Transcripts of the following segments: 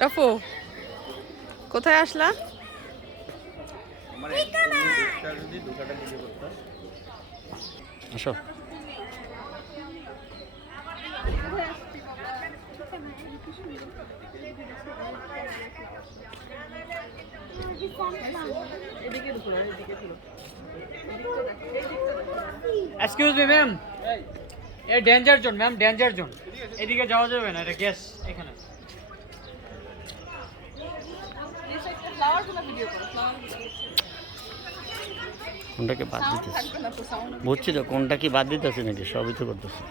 রাফু কোথায় আসলা? আসো। এক্সকিউজ মি ম্যাম, এই danger zone ma'am, danger zone, এদিকে যাওয়া যাবে না, এটা গ্যাস এখানে। কোনটাকে বাদ দিতেছি বুঝছি তো, কোনটা কি বাদ দিতেছি নাকি, সবই তো করতেছি।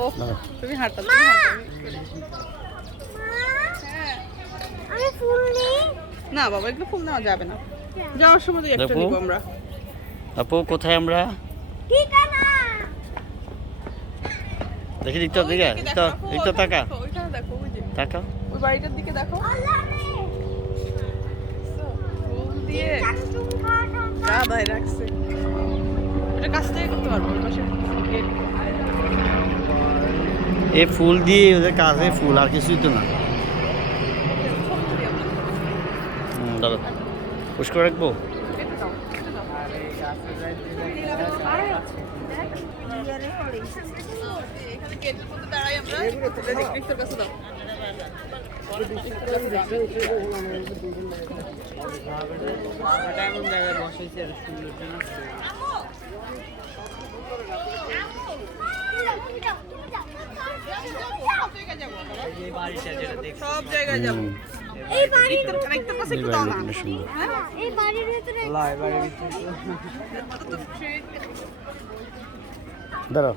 ও তুমি হাঁটো না বাবা, এগুলো ফুল নেওয়া যাবে না, যাওয়ার সময় তো একটা নিব আমরা। আপু কোথায় আমরা? দেখি দিকটা দিকে, দিকটা তাকা, ওইখানে দেখো, ওই যে তাকা, ওই বাড়িটার দিকে দেখো, ফুল দিয়ে গাদায় রাখছে। এটা কাছ থেকে করতে পারবো, ওই পাশে গেট। এই ফুল দিয়ে ওদের কাছে ফুল, আর কিছুই তো না। দাদা পুষ করে রাখবো। এখানে গেটের মধ্যে দাঁড়াই আমরা, রিক্সার কাছে দাও। এমন জায়গায় বসাইছে আর সুন্দর জন্য। এই বাড়িটা যেটা দেখছি সব জায়গায় যাবো। এই বাড়ির রিক্সার কাছে একটু দাও না। এই বাড়ির ভিতরে লাই বাড়ির ভিতরে তো দাঁড়াও।